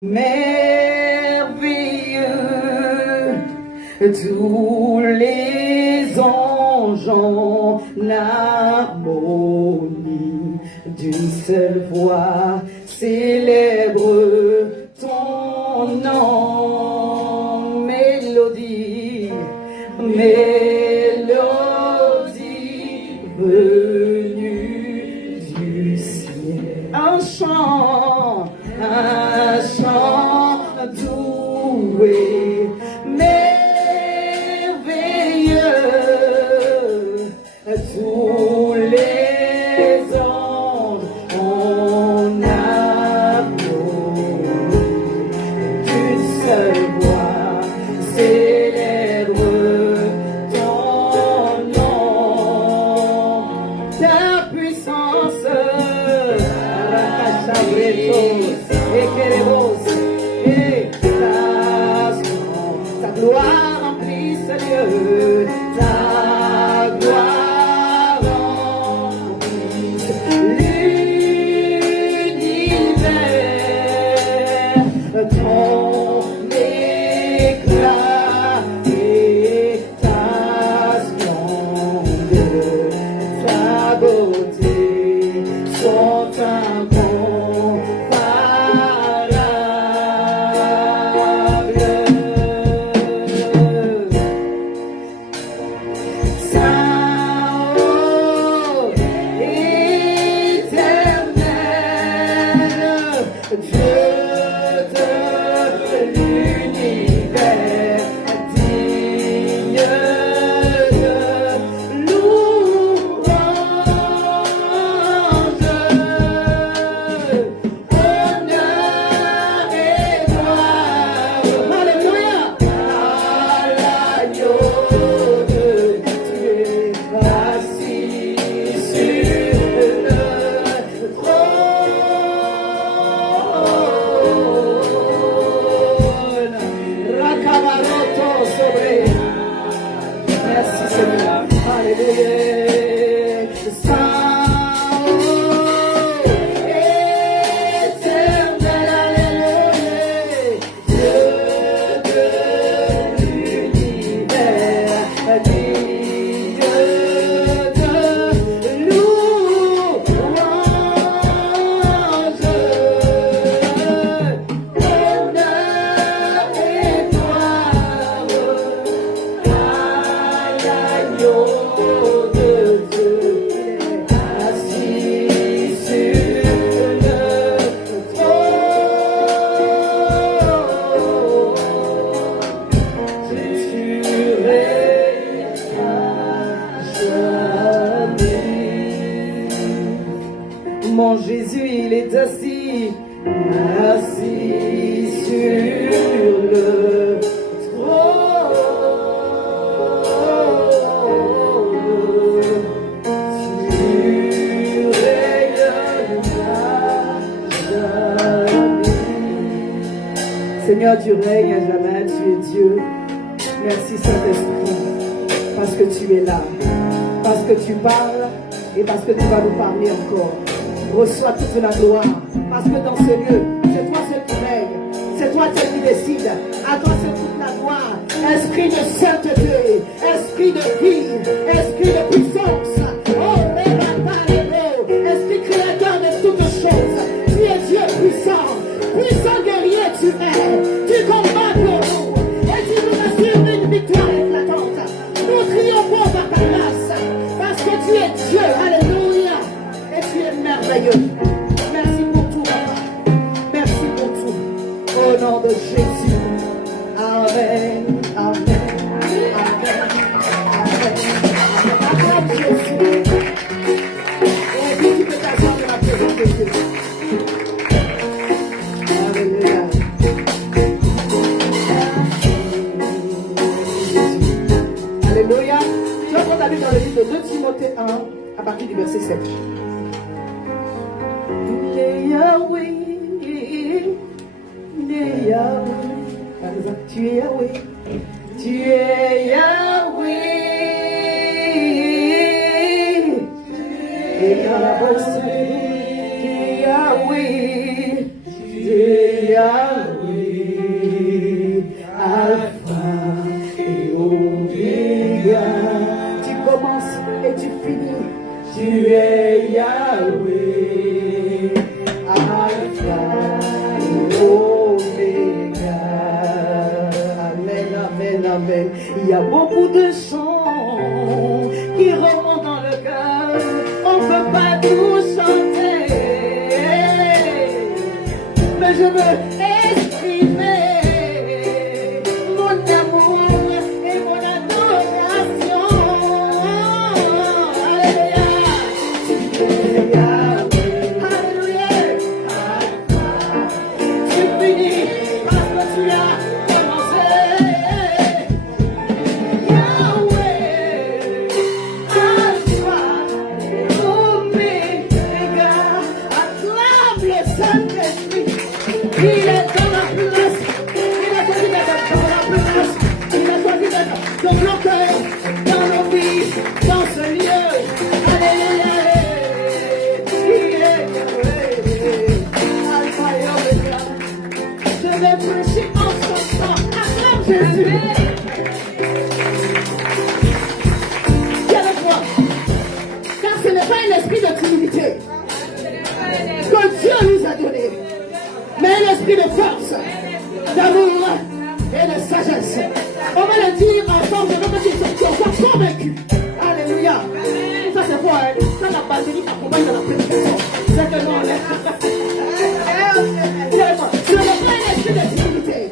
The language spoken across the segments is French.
Merveilleux, tous les anges en harmonie, d'une seule voix célèbre ton nom. Mélodie, mélodie venue du ciel. Un chant doué, merveilleux, tous les anges en harmonie, d'une seule voix célèbre ton nom. Ta puissance, ta gloire remplit ce lieu, ta gloire remplit l'univers, ton éclat et ta splendeur, ta beauté sont mon Jésus, il est assis, assis sur le trône. Tu règnes à jamais. Seigneur, tu règnes à jamais, tu es Dieu. Merci Saint-Esprit, parce que tu es là, parce que tu parles et parce que tu vas nous parler encore. Reçois toute la gloire, parce que dans ce lieu, c'est toi seul qui règne, c'est toi seul qui décide, à toi seul toute la gloire. Esprit de sainteté, esprit de vie, esprit de puissance, oh, esprit créateur de toutes choses, tu es Dieu puissant, puissant guerrier tu es, tu combats pour nous, et tu nous assures une victoire éclatante. Nous triomphons par ta grâce, parce que tu es Dieu, alléluia. Tu es merveilleux. Merci pour tout, Papa. Merci pour tout. Au nom de Jésus. Amen. Amen. Amen. Amen. Amen. Jésus. Et puis tu peux t'asseoir de la présence de Jésus. Alléluia. Alléluia. Je vais prendre la Bible dans le livre de 2 Timothée 1 à partir du verset 7. Yahweh, tu es Yahweh, tu es Yahweh, et dans la voix, tu es Yahweh, tu es Yahweh. Il y a beaucoup de chants qui remontent dans le cœur. On ne peut pas tout chanter, mais je veux exprimer mon amour et mon adoration. Alléluia. Alléluia. Tu finis parce que tu as commencé. Yahweh, Alpha, Omega, acclame le Saint-Esprit. Il est dans la place. Il a choisi d'être dans la place. Il a choisi d'être dans nos cœurs, dans nos vies, dans ce lieu. Alléluia. Il est Yahweh, Alpha et Omega. Je vais prêcher en son temps. Acclame Jésus. Viens avec moi. Car ce n'est pas un esprit de timidité que Dieu nous a donné, mais un esprit de force, d'amour et de sagesse. On va le dire ensemble, je veux que tu sois convaincu. Alléluia. Ça c'est quoi, hein? Ça la batterie accompagne de la prédication. C'est que moi, ce n'est pas un esprit de timidité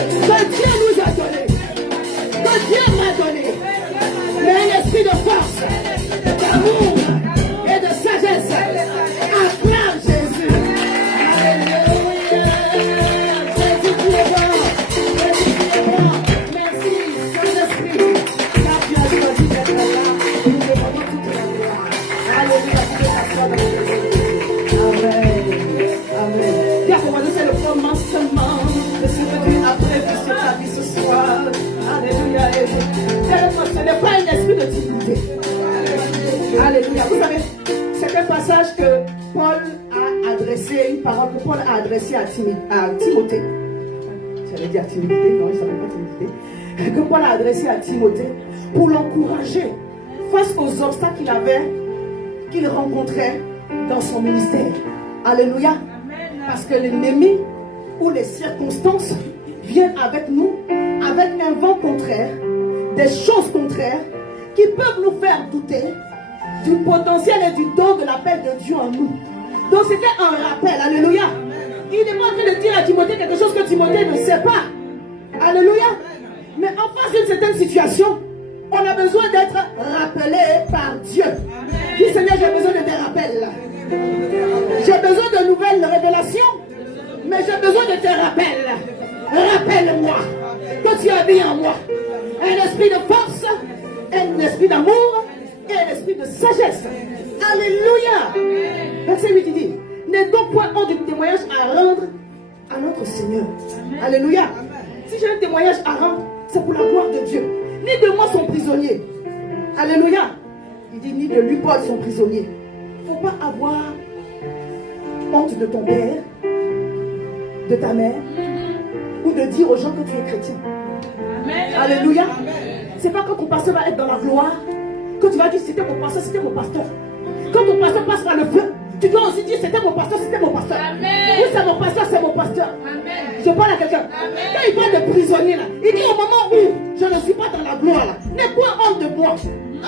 que Dieu nous a donné, que Dieu m'a donné, mais un esprit de force, d'amour et de sagesse. Acclame Jésus. Alléluia. Jésus qui est bon. Jésus qui est bon. Merci, Saint-Esprit, car tu as choisi d'être là. Nous demandons toute la gloire. Alléluia. Tu peux t'asseoir dans le Amen. Amen. Qui a commencé, c'est le commencement de ce que Dieu a prévu sur ta vie ce soir. Alléluia. Ce n'est pas un esprit de timidité. Alléluia. Vous savez, c'est un passage que Paul a adressé, une parole que Paul a adressée à Timothée. J'allais dire timidité, non, il ne s'appelle pas timidité. Que Paul a adressé à Timothée pour l'encourager face aux obstacles qu'il rencontrait dans son ministère. Alléluia. Parce que l'ennemi ou les circonstances viennent avec nous, avec un vent contraire, des choses contraires qui peuvent nous faire douter du potentiel et du don de l'appel de Dieu en nous. Donc c'était un rappel. Alléluia. Il n'est pas en train de dire à Timothée quelque chose que Timothée ne sait pas. Alléluia. Mais en face d'une certaine situation, on a besoin d'être rappelé par Dieu. Dis Seigneur, j'ai besoin de tes rappels. J'ai besoin de nouvelles révélations, mais j'ai besoin de tes rappels. Rappelle-moi que tu as mis en moi un esprit de force, un esprit d'amour et un esprit de sagesse. Alléluia. Verset 8 il dit, n'aie donc point honte du témoignage à rendre à notre Seigneur. Alléluia. Si j'ai un témoignage à rendre, c'est pour la gloire de Dieu. Ni de moi son prisonnier. Alléluia. Il dit ni de lui Paul son prisonnier. Il ne faut pas avoir honte de ton père, de ta mère, ou de dire aux gens que tu es chrétien. Amen. Alléluia. C'est pas quand ton pasteur va être dans la gloire que tu vas dire c'était mon pasteur, c'était mon pasteur. Quand ton pasteur passe par le feu, tu dois aussi dire c'était mon pasteur, c'était mon pasteur. Amen. Oui, c'est mon pasteur, c'est mon pasteur. Amen. Je parle à quelqu'un. Quand il parle de prisonnier là, il dit au moment où je ne suis pas dans la gloire là, n'aie point honte de moi.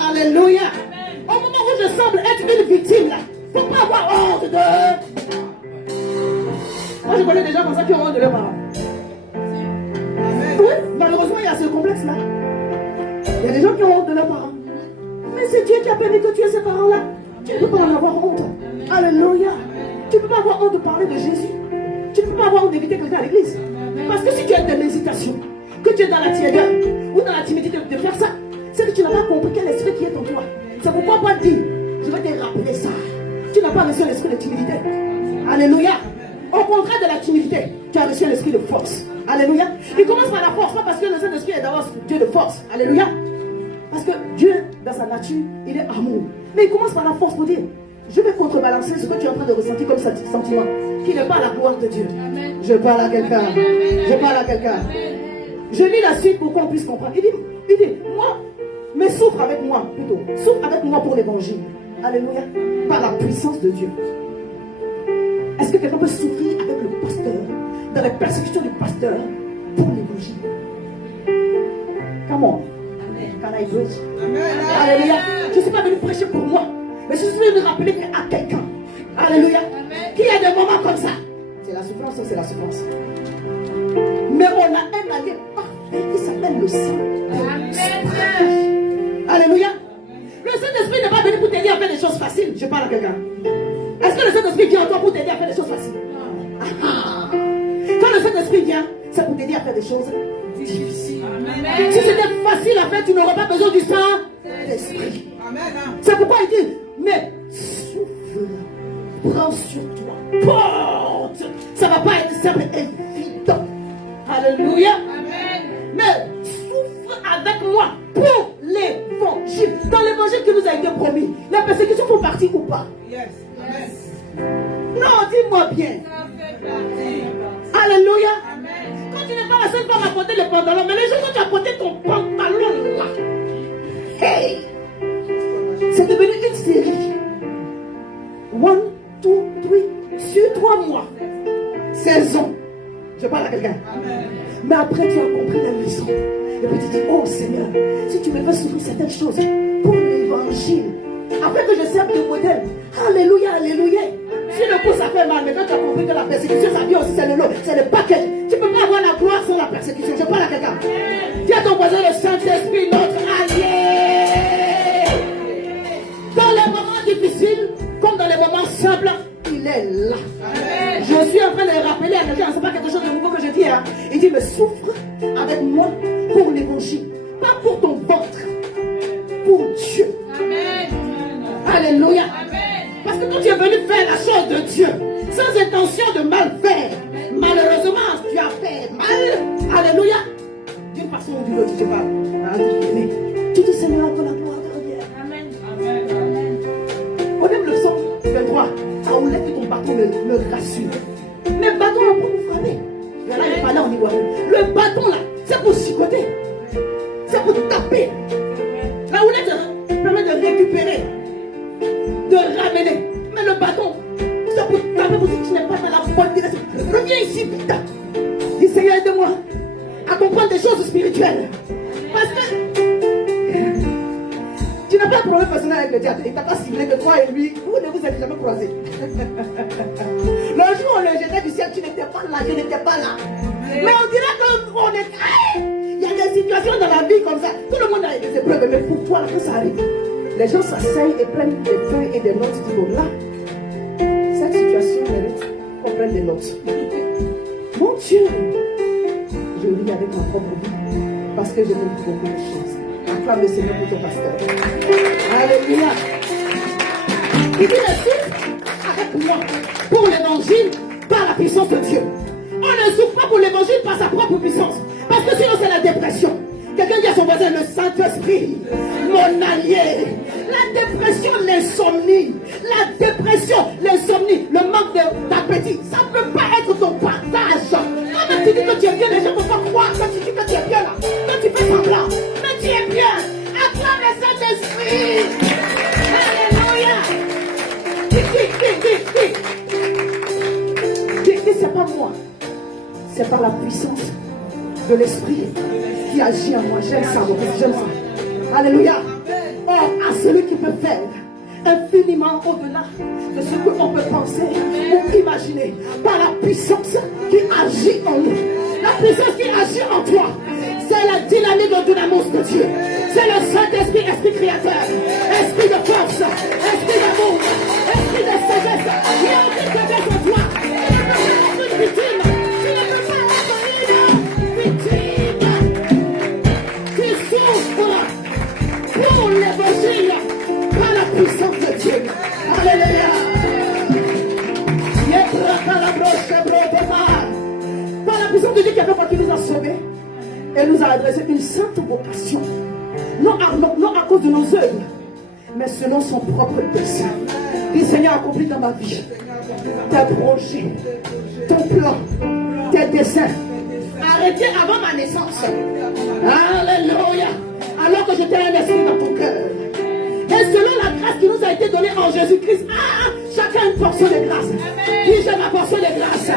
Alléluia. Amen. Au moment où je semble être une victime là, il ne faut pas avoir honte de. Moi je connais des gens comme ça qui ont honte de leurs parents. Oui, malheureusement il y a ce complexe là. Il y a des gens qui ont honte de leurs parents. Mais c'est Dieu qui a permis que tu aies ces parents là. Tu ne peux pas en avoir honte. Alléluia. Tu ne peux pas avoir honte de parler de Jésus. Tu ne peux pas avoir honte d'inviter quelqu'un à l'église. Parce que si tu es dans l'hésitation, que tu es dans la tiédeur ou dans la timidité de faire ça, c'est que tu n'as pas compris quel esprit qui est en toi. C'est pourquoi Paul dit, je vais te rappeler ça. Tu n'as pas reçu l'esprit de timidité. Alléluia. Au contraire de la timidité, tu as reçu l'esprit de force. Alléluia. Il commence par la force, pas parce que le Saint-Esprit est d'abord Dieu de force. Alléluia. Parce que Dieu, dans sa nature, il est amour. Mais il commence par la force pour dire, je vais contrebalancer ce que tu es en train de ressentir comme sentiment, qui n'est pas la gloire de Dieu. Amen. Je parle à quelqu'un. Je parle à quelqu'un. Je lis la suite pour qu'on puisse comprendre. Il dit, moi, mais souffre avec moi plutôt. Souffre avec moi pour l'évangile. Alléluia. Par la puissance de Dieu. Est-ce que quelqu'un peut souffrir avec le pasteur, dans les persécutions du pasteur, pour l'évangile? Come on. Can I do it? Alléluia. Je ne suis pas venu prêcher pour moi, mais je suis venu rappeler à quelqu'un. Alléluia. Qu'il y a des moments comme ça. C'est la souffrance ou c'est la souffrance. Mais on a un allié parfait qui s'appelle le Saint-Esprit. Alléluia. Le Saint-Esprit n'est pas venu pour t'aider à faire des choses faciles. Je parle à quelqu'un. Est-ce que le Saint-Esprit vient en toi pour t'aider à faire des choses faciles? Quand le Saint-Esprit vient, c'est pour t'aider à faire des choses difficiles. Si c'était facile à faire, tu n'aurais pas besoin du Saint-Esprit. C'est pourquoi il dit, mais souffle, prends sur toi, porte. Ça ne va pas être simple et évident. Alléluia. Mais souffre avec moi pour l'évangile. Dans l'évangile qui nous a été promis, la persécution faut partir ou pas? Non, dis-moi bien. Alléluia. Quand tu n'es pas la seule femme à porter le pantalon, mais les gens quand tu as porté ton pantalon là, hey, c'est devenu une série. 1, 2, 3, sur 3 mois, 16 ans. Je parle à quelqu'un. Mais après tu as compris la leçon. Et puis tu dis, oh Seigneur, si tu me fais souffrir certaines choses pour l'évangile, afin que je serve de modèle. Alléluia, alléluia. Si le coup ça fait mal, mais quand tu as compris que la persécution ça vient aussi, c'est le lot, c'est le paquet. Tu ne peux pas avoir la gloire sans la persécution. Je parle à quelqu'un. Dis à ton voisin, le Saint-Esprit, notre allié. Dans les moments difficiles, comme dans les moments simples, il est là. Je suis en train de rappeler à quelqu'un, c'est pas quelque chose de nouveau que je dis. Hein. Il dit, mais souffre avec moi pour l'évangile, pas pour ton ventre, pour Dieu. Alléluia. Parce que quand tu es venu faire la chose de Dieu, sans intention de mal faire, malheureusement, tu as fait mal. Alléluia. D'une façon ou d'une autre, tu parles. Tu dis, Seigneur, que la gloire te revienne. On aime le psaume 23. Ah, on lève que ton bâton me rassure. Mais le bâton, là, pour nous frapper. Il y en a des palais en Ivoire. Le bâton, là, c'est pour chicoter. C'est pour taper. La houlette permet de récupérer, de ramener. Mais le bâton, c'est pour taper, pour dire que tu n'es pas dans la bonne direction. Reviens ici, putain. Dis, Seigneur, aide-moi à comprendre des choses spirituelles. Parce que tu n'as pas de problème personnel avec le diable. Il ne t'a pas ciblé que toi et lui, vous ne vous êtes jamais croisés. Le jour où on le jetait du ciel, tu n'étais pas là, je n'étais pas là. Mais on dirait qu'on est... Il y a des situations dans la vie comme ça. Tout le monde a des épreuves, mais pour toi, quand ça arrive, les gens s'asseyent et prennent des feuilles et des notes. Ils disent, là, cette situation mérite qu'on prenne des notes. Mon Dieu, je lis avec ma propre vie parce que je veux beaucoup de choses. Acclame le Seigneur pour ton pasteur. Alléluia. Il dit le souffre avec moi pour l'évangile par la puissance de Dieu. On ne souffre pas pour l'évangile par sa propre puissance. Parce que sinon c'est la dépression. Quelqu'un dit à son voisin, le Saint-Esprit, mon allié. La dépression, l'insomnie. La dépression, l'insomnie, le manque d'appétit, ça ne peut pas être ton partage. Quand tu dis que tu es bien, les gens ne peuvent pas croire quand tu dis que tu es bien là. Quand tu fais semblant, mais tu es bien. Acclame le Saint-Esprit. Alléluia. Dis, c'est pas moi. C'est par la puissance de l'Esprit qui agit en moi. J'aime ça, j'aime ça. Alléluia. Or, à celui qui peut faire infiniment au-delà de ce qu'on peut penser ou imaginer, par la puissance qui agit en nous. La puissance qui agit en toi, c'est la dynamique de dynamos de Dieu. C'est le Saint-Esprit, Esprit créateur, Esprit de force, Esprit d'amour, Esprit de sagesse. Il y a une sagesse en toi. Tu ne peux pas être victime. Tu ne peux pas être victime. Tu souffres pour l'évangile par la puissance de Dieu. Alléluia. Par la puissance de Dieu qui nous a sauvés et nous a adressé une sainte vocation. Non à cause de nos œuvres, mais selon son propre dessein. Le Seigneur accomplit dans ma vie tes projets, ton plan, tes desseins. Arrêtés avant ma naissance. Alléluia. Alors que j'étais un esprit dans ton cœur. Et selon la grâce qui nous a été donnée en Jésus-Christ, chacun une portion de grâce. Dis, j'ai ma portion de grâce.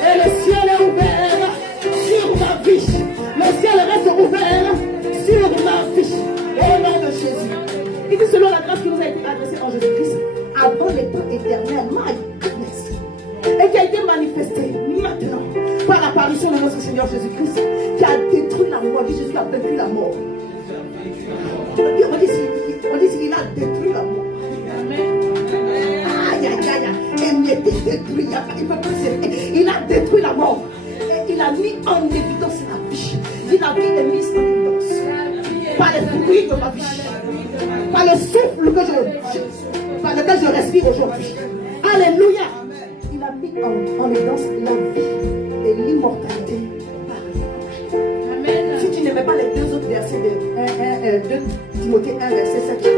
Et le ciel est ouvert sur ma vie. Le ciel reste ouvert l'apparition de notre Seigneur Jésus-Christ qui a détruit la mort. Jésus a vaincu la mort. On dit qu'il a détruit la mort. Aïe, aïe, aïe. Il était détruit. Il a détruit la mort. Et il a mis en évidence la vie. Il a vie est mise en évidence. Par les bruits de ma vie. Par le souffle par lequel je respire aujourd'hui. Alléluia. Il a mis en évidence la vie et l'immortalité par l'ange. Si tu n'aimais pas les deux autres versets de 2 Timothée 1, verset 7,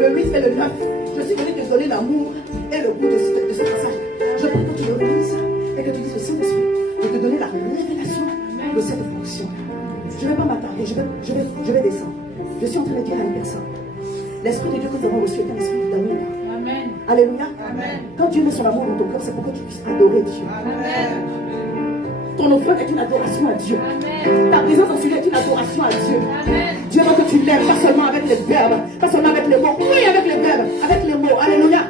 le 8 et le 9, je suis venu te donner l'amour et le goût de ce passage. Je prie que tu le relises et que tu dises au Saint-Esprit de te donner la révélation de cette fonction. Je ne vais pas m'attarder, je vais descendre. Je suis en train de dire à une personne, l'Esprit de Dieu que nous avons reçu est un esprit d'amour. Amen. Alléluia. Amen. Quand Dieu met son amour dans ton cœur, c'est pour que tu puisses adorer Dieu. Amen. Ton offrande est une adoration à Dieu. Amen. Ta présence en celui est une adoration à Dieu. Amen. Dieu veut que tu l'aimes, pas seulement avec les verbes, pas seulement avec les mots. Oui, avec les verbes, avec les mots. Alléluia.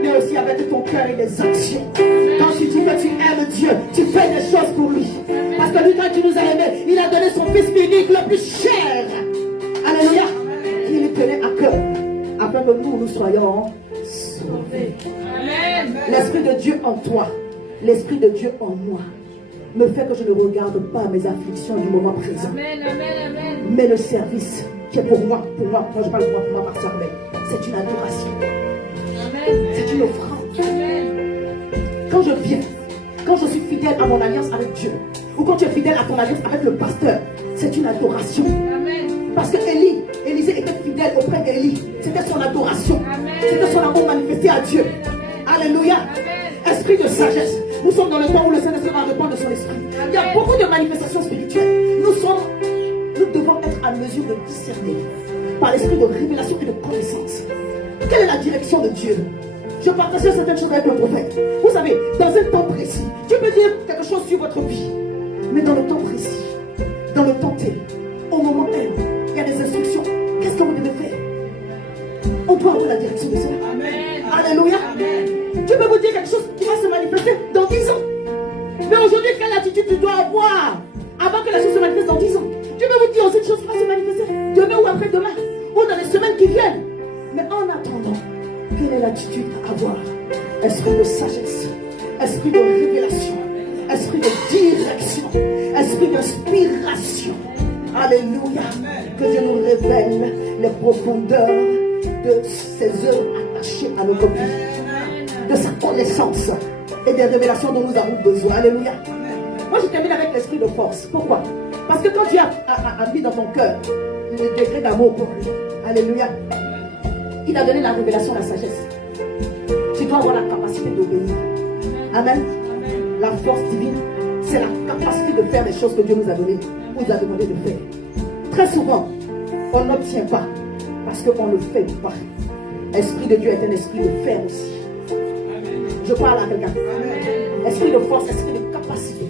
Mais aussi avec ton cœur et des actions. Amen. Quand tu dis que tu aimes Dieu, tu fais des choses pour lui. Amen. Parce que lui, quand il nous a aimés, il a donné son Fils unique, le plus cher. Alléluia. Il lui tenait à cœur, afin que nous soyons sauvés. Amen. L'Esprit de Dieu en toi, l'Esprit de Dieu en moi, me fait que je ne regarde pas mes afflictions du moment présent. Amen, amen, amen. Mais le service qui est pour moi, quand je parle pour moi, pasteur, c'est une adoration. Amen. C'est une offrande. Amen. Quand je viens, quand je suis fidèle à mon alliance avec Dieu, ou quand tu es fidèle à ton alliance avec le pasteur, c'est une adoration. Amen. Parce que Élisée était fidèle auprès d'Élie. C'était son adoration. Amen. C'était son amour manifesté à Dieu. Amen. Alléluia. Amen. Esprit de sagesse. Nous sommes dans le temps où le Saint-Esprit va répandre de son esprit. Amen. Il y a beaucoup de manifestations spirituelles. Nous devons être à mesure de discerner par l'esprit de révélation et de connaissance. Quelle est la direction de Dieu? Je partageais certaines choses avec le prophète. Vous savez, dans un temps précis, Dieu peut dire quelque chose sur votre vie. Mais dans le temps précis, dans le temps T, au moment N, il y a des instructions. Qu'est-ce que vous devez faire? On doit avoir la direction de cela. Amen. Alléluia. Amen. Dieu peut vous dire quelque chose qui va se manifester dans 10 ans. Mais aujourd'hui, quelle attitude tu dois avoir avant que la chose se manifeste dans 10 ans? Dieu peut vous dire aussi une chose qui va se manifester demain ou après-demain, ou dans les semaines qui viennent. Mais en attendant, quelle est l'attitude à avoir? Esprit de sagesse, esprit de révélation, esprit de direction, esprit d'inspiration. Alléluia. Que Dieu nous révèle les profondeurs de ses œuvres attachées à notre vie, de sa connaissance et des révélations dont nous avons besoin. Alléluia. Moi, je termine avec l'esprit de force. Pourquoi? Parce que quand Dieu a mis dans ton cœur le degré d'amour pour lui, alléluia, il a donné la révélation, la sagesse. Tu dois avoir la capacité d'obéir. Amen. La force divine, c'est la capacité de faire les choses que Dieu nous a données ou nous a demandé de faire. Très souvent, on n'obtient pas parce qu'on ne fait pas. L'Esprit de Dieu est un esprit de faire aussi. Je parle à quelqu'un. Esprit de force, esprit de capacité.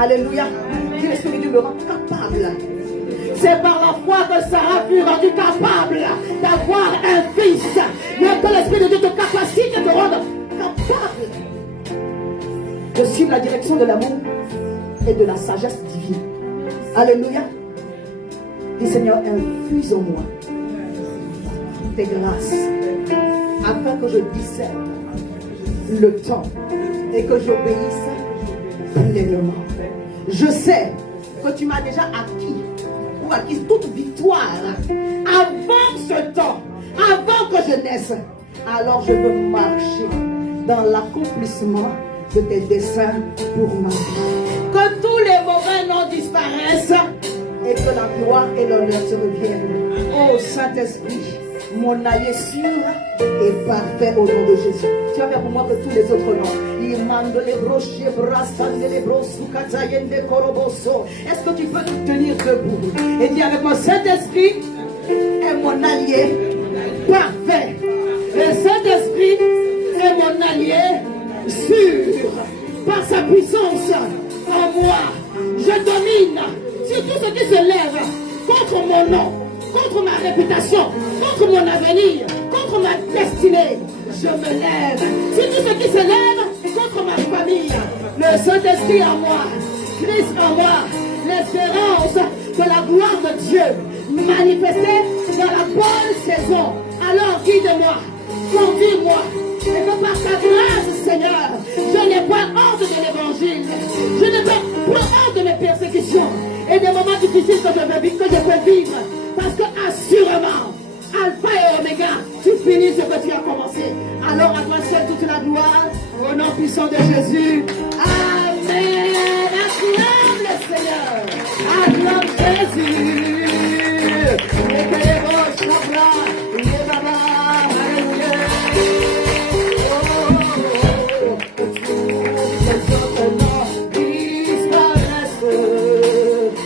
Alléluia. Dis l'Esprit de Dieu me rend capable. C'est par la foi que Sarah fut rendue capable d'avoir un fils. Mais que l'Esprit de Dieu te capacite de te rendre capable de suivre la direction de l'amour et de la sagesse divine. Alléluia. Dis Seigneur, infuse en moi tes grâces afin que je discerne le temps et que j'obéisse pleinement. Je sais que tu m'as déjà acquis toute victoire avant ce temps, avant que je naisse. Alors je veux marcher dans l'accomplissement de tes desseins pour ma vie. Que tous les mauvais noms disparaissent et que la gloire et l'honneur te reviennent. Oh Saint-Esprit, mon allié sûr et parfait au nom de Jésus. Tu vas faire pour moi que tous les autres noms. Est-ce que tu peux te tenir debout et dire avec moi, Saint-Esprit est mon allié parfait. Le Saint-Esprit est mon allié sûr. Par sa puissance en moi, je domine sur tout ce qui se lève contre mon nom, contre ma réputation, contre mon avenir, contre ma destinée. Je me lève sur tout ce qui se lève contre ma famille. Le Saint-Esprit en moi Christ en moi, l'espérance de la gloire de Dieu, manifestée dans la bonne saison. Alors guide-moi, conduis-moi, et que par ta grâce, Seigneur, je n'ai pas honte de l'évangile, je n'ai pas honte de mes persécutions et des moments difficiles que je peux vivre, parce que assurément, Alpha et Oméga, tu finis ce que tu as commencé. Alors à toi seul toute la gloire, au nom puissant de Jésus. Amen. Acclame le Seigneur. Acclame Jésus. Et que les roches soient là. Et les babas. Alléluia. Oh, tous les autres noms disparaissent.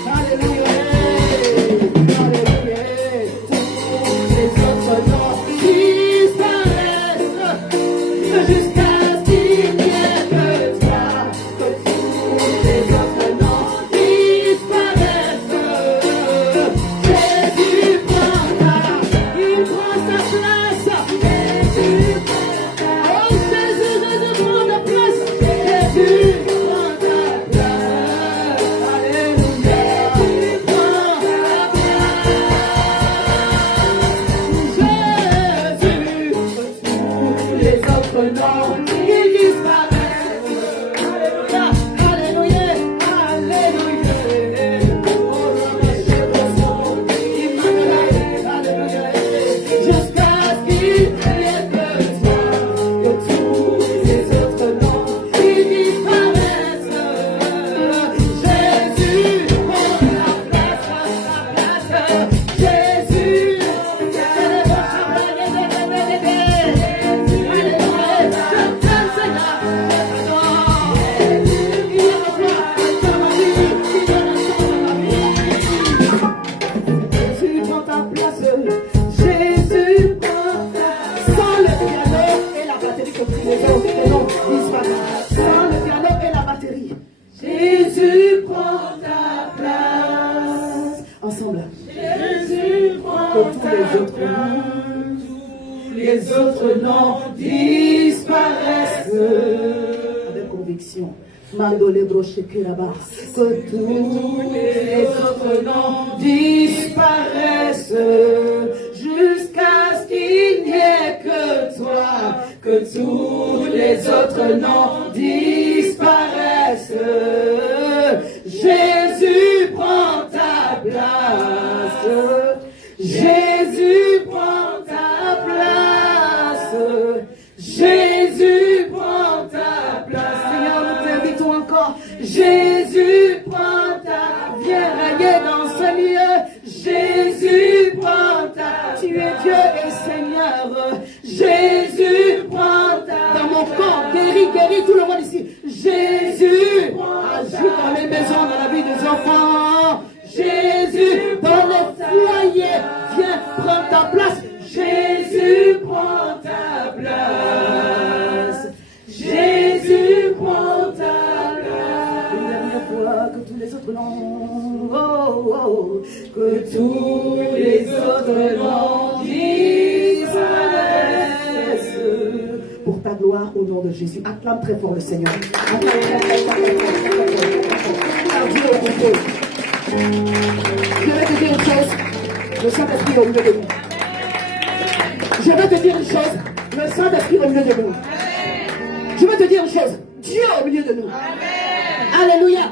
Alléluia. Jusqu'à ce qu'il n'y ait que toi, que tous les autres noms disparaissent. Jésus il prend sa place. Jésus oh Jésus prend ta place. Jésus prend ta place. Alléluia. Jésus prend ta place. Jésus, tous les autres noms, ils disparaissent. Alléluia, alléluia, alléluia. Oh, Emmanuel, alléluia. Jusqu'à ce qu'il n'y ait que toi, que tous les autres noms, ils disparaissent. Jésus prend la place. Jésus, Jésus prend ta place. Jésus prend ta sans le piano et la batterie que tous les autres noms disparaissent. Sans le piano et la batterie. Jésus prend ta place. Ensemble. Jésus prend ta place. Tous les autres noms disparaissent. Avec conviction. Mandole brocheke là-bas. Que tous les autres noms disparaissent. Jusqu'à ce qu'il n'y ait que toi. Que tous les autres noms disparaissent. Jésus prend ta place. Jésus prend ta place. Jésus prend ta place. Seigneur, nous t'invitons encore. Jésus prend ta. Viens régner dans ce lieu. Jésus prend ta. Tu es Dieu et Seigneur. Jésus prend ta. Dans mon corps, guéris tout le monde ici. Jésus agit dans les maisons, dans la vie des enfants. Jésus dans le foyer. Viens prendre ta place. Jésus prend ta place. Jésus prend ta place. Une dernière fois que tous les autres noms, oh, oh, que tous les autres noms disparaissent. Pour ta gloire au nom de Jésus. Acclame très fort le Seigneur. Acclame très fort. Car Dieu est contrôle. Je vais te dire une chose. Le Saint-Esprit est au milieu de nous. Je vais te dire une chose. Le Saint-Esprit est au milieu de nous. Je vais te dire une chose. Dieu est au milieu de nous. Alléluia.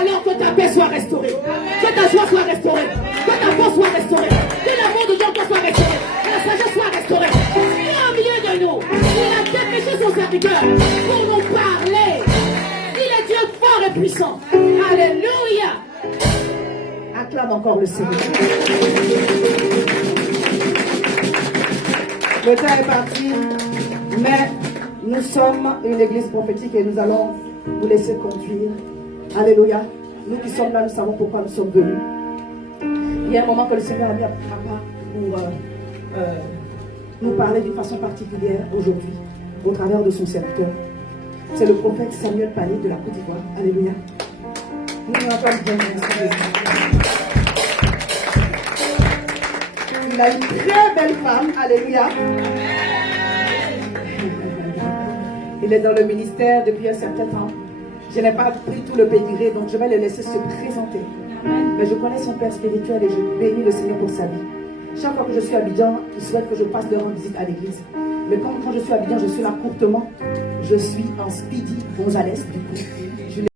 Alors que ta paix soit restaurée. Que ta joie soit restaurée. Que ta force soit restaurée. Que l'amour de Dieu soit restauré. Que la sagesse soit restaurée. Dieu est au milieu de nous. Il a dépêché son serviteur pour nous parler. Il est Dieu fort et puissant. Alléluia. Acclame encore le Seigneur. Le temps est parti, mais nous sommes une église prophétique et nous allons vous laisser conduire. Alléluia. Nous qui sommes là, nous savons pourquoi nous sommes venus. Il y a un moment que le Seigneur a mis à part pour nous parler d'une façon particulière aujourd'hui, au travers de son serviteur. C'est le prophète Samuel Pané de la Côte d'Ivoire. Alléluia. Nous nous entendons bien. Il a une très belle femme. Alléluia. Il est dans le ministère depuis un certain temps. Je n'ai pas pris tout le pédigré, donc je vais le laisser se présenter. Mais je connais son père spirituel et je bénis le Seigneur pour sa vie. Chaque fois que je suis à Abidjan, il souhaite que je passe de rendre visite à l'église. Mais quand je suis à Abidjan, je suis là courtement. Je suis en Speedy Gonzalez, du coup.